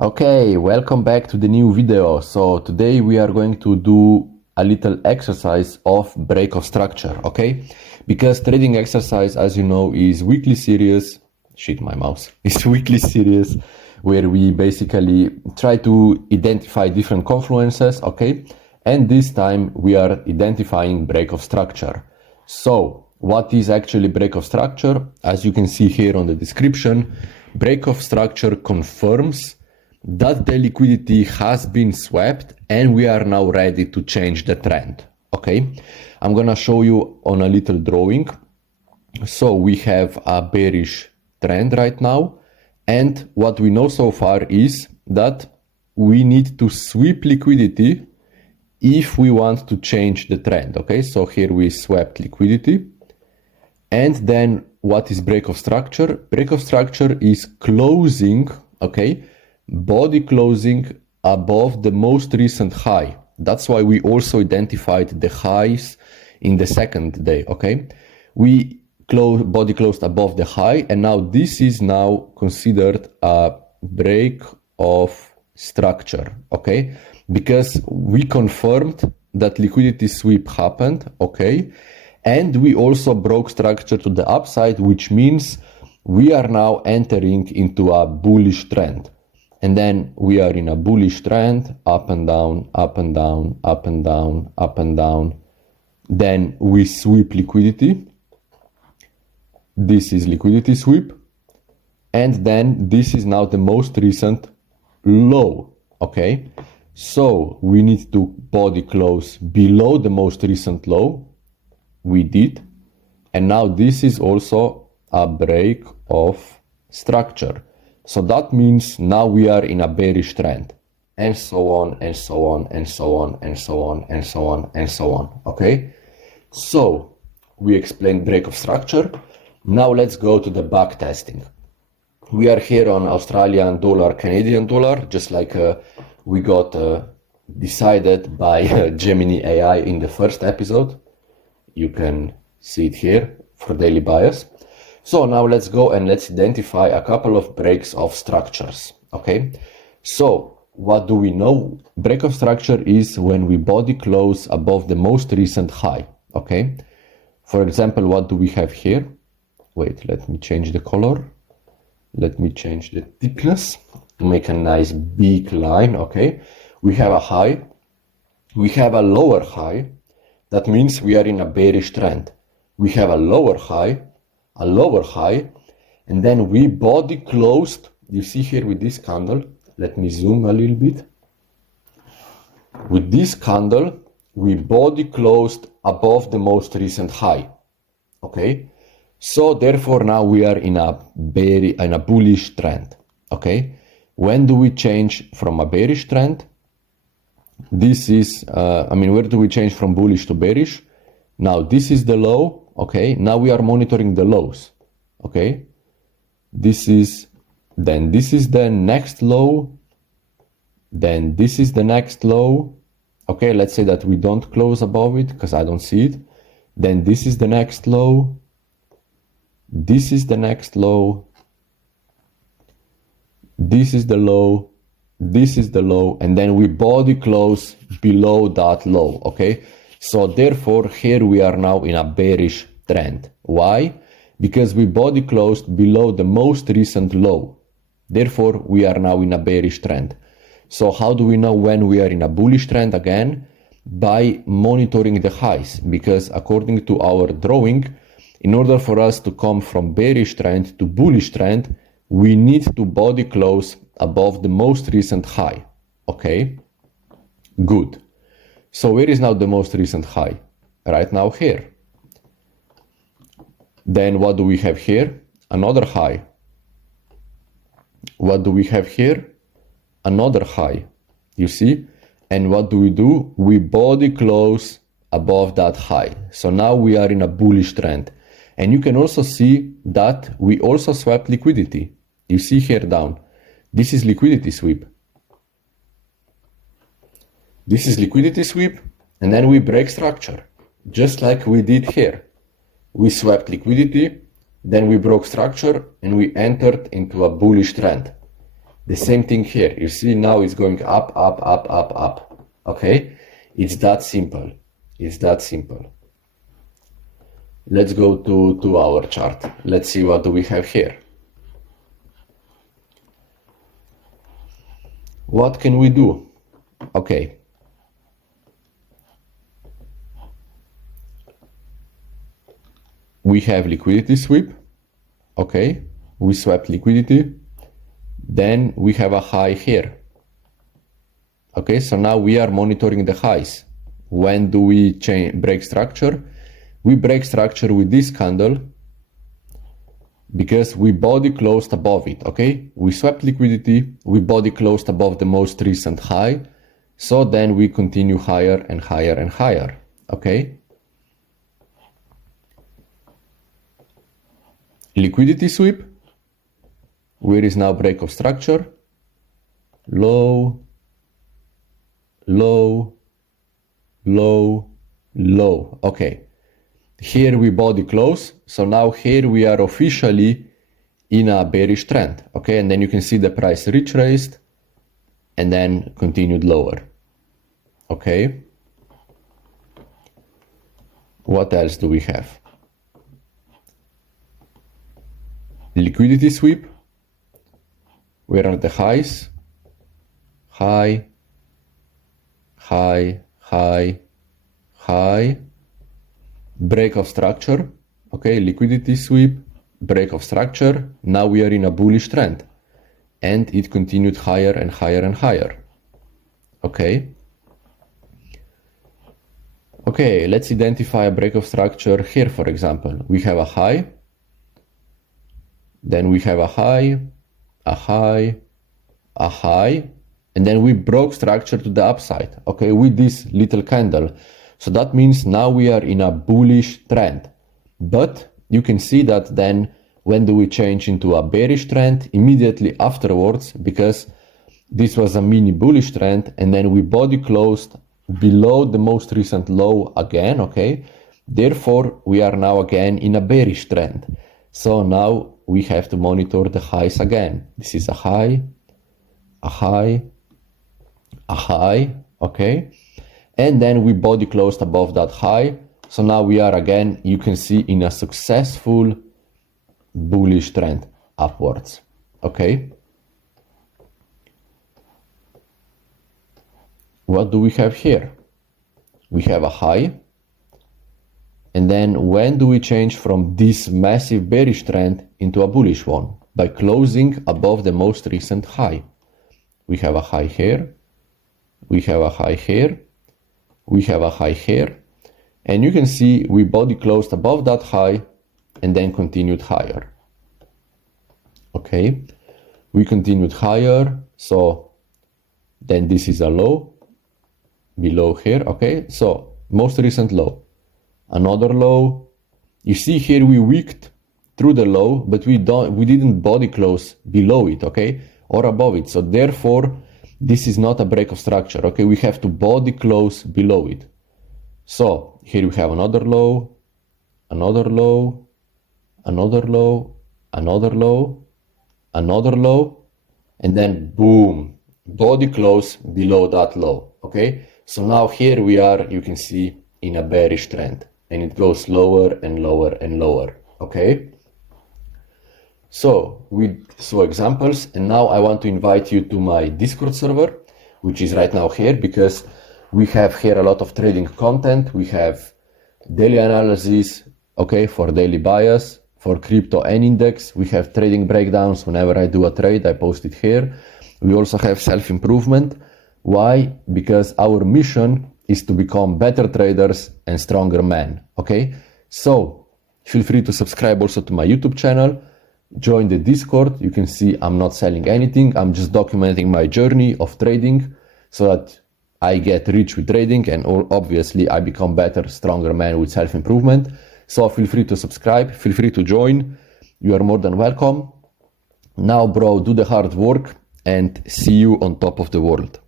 Okay, welcome back to the new video. So today we are going to do a little exercise of break of structure, okay? Because trading exercise, as you know, is weekly series. Shit, my mouse. It's weekly series where we basically try to identify different confluences, okay? And this time we are identifying break of structure. So what is actually break of structure? As you can see here on the description, break of structure confirms that the liquidity has been swept and we are now ready to change the trend. Okay, I'm gonna show you on a little drawing. So we have a bearish trend right now, and what we know so far is that we need to sweep liquidity if we want to change the trend. Okay, so here we swept liquidity, and then what is break of structure? Break of structure is closing, okay, body closing above the most recent high. That's why we also identified the highs in the second day, okay? We body closed above the high, and now this is now considered a break of structure, okay? Because we confirmed that liquidity sweep happened, okay? And we also broke structure to the upside, which means we are now entering into a bullish trend. And then we are in a bullish trend, up and down, up and down, up and down, up and down. Then we sweep liquidity. This is liquidity sweep. And then this is now the most recent low, okay? So we need to body close below the most recent low. We did. And now this is also a break of structure. So that means now we are in a bearish trend, and so on, and so on, and so on, and so on, and so on, and so on, okay? So we explained break of structure. Now let's go to the back testing. We are here on Australian dollar, Canadian dollar, just like we got decided by Gemini AI in the first episode. You can see it here for daily bias. So now let's go and let's identify a couple of breaks of structures, okay? So what do we know? Break of structure is when we body close above the most recent high, okay? For example, what do we have here? Wait, let me change the color. Let me change the thickness to make a nice big line, okay? We have a high, we have a lower high. That means we are in a bearish trend. We have a lower high, and then we body closed. You see here with this candle, let me zoom a little bit. With this candle, we body closed above the most recent high, okay? So therefore now we are in a bullish trend, okay? When do we change from a bearish trend? This is, where do we change from bullish to bearish? Now this is the low. Okay, now we are monitoring the lows, okay? This is the next low, then this is the next low, okay? Let's say that we don't close above it because I don't see it. Then this is the next low, this is the next low, this is the low, this is the low, and then we body close below that low, okay? So therefore, here we are now in a bearish trend. Why? Because we body closed below the most recent low. Therefore, we are now in a bearish trend. So how do we know when we are in a bullish trend again? By monitoring the highs. Because according to our drawing, in order for us to come from bearish trend to bullish trend, we need to body close above the most recent high. Okay? Good. So where is now the most recent high? Right now here. Then what do we have here? Another high. What do we have here? Another high. You see? And what do? We body close above that high. So now we are in a bullish trend. And you can also see that we also swept liquidity. You see here down. This is liquidity sweep. This is liquidity sweep, and then we break structure, just like we did here. We swept liquidity, then we broke structure, and we entered into a bullish trend. The same thing here. You see now it's going up, up, up, up, up. Okay? It's that simple. It's that simple. Let's go to our chart. Let's see what do we have here. What can we do? Okay. We have liquidity sweep. Okay. We swept liquidity. Then we have a high here. Okay, so now we are monitoring the highs. When do we break structure? We break structure with this candle because we body closed above it, okay? We swept liquidity, we body closed above the most recent high, so then we continue higher and higher and higher, okay? Liquidity sweep, where is now break of structure? Low, low, low, low, okay. Here we body close, so now here we are officially in a bearish trend, okay? And then you can see the price retraced and then continued lower, okay? What else do we have? Liquidity sweep. Where are the highs? High, high, high, high. Break of structure, okay, liquidity sweep, break of structure. Now we are in a bullish trend and it continued higher and higher and higher, okay. Okay, let's identify a break of structure here, for example. We have a high, then we have a high, a high, a high, and then we broke structure to the upside, okay, with this little candle. So that means now we are in a bullish trend. But you can see that then when do we change into a bearish trend? Immediately afterwards, because this was a mini bullish trend and then we body closed below the most recent low again, okay? Therefore, we are now again in a bearish trend. So now we have to monitor the highs again. This is a high, a high, a high, okay? And then we body closed above that high. So now we are again, you can see, in a successful bullish trend upwards, okay? What do we have here? We have a high. And then when do we change from this massive bearish trend into a bullish one? By closing above the most recent high. We have a high here. We have a high here. We have a high here, and you can see we body closed above that high and then continued higher. Okay, we continued higher, so then this is a low below here. Okay, so most recent low, another low. You see here we wicked through the low, but we didn't body close below it, okay, or above it. So therefore, this is not a break of structure, okay? We have to body close below it. So here we have another low, another low, another low, another low, another low, and then boom, body close below that low, okay? So now here we are, you can see, in a bearish trend, and it goes lower and lower and lower, okay? So we saw examples, and now I want to invite you to my Discord server, which is right now here, because we have here a lot of trading content. We have daily analysis, okay, for daily bias, for crypto and index. We have trading breakdowns. Whenever I do a trade, I post it here. We also have self-improvement. Why? Because our mission is to become better traders and stronger men, okay? So feel free to subscribe also to my YouTube channel. Join the Discord. You can see I'm not selling anything. I'm just documenting my journey of trading so that I get rich with trading and obviously I become better, stronger man with self-improvement. So feel free to subscribe. Feel free to join. You are more than welcome. Now, bro, do the hard work and see you on top of the world.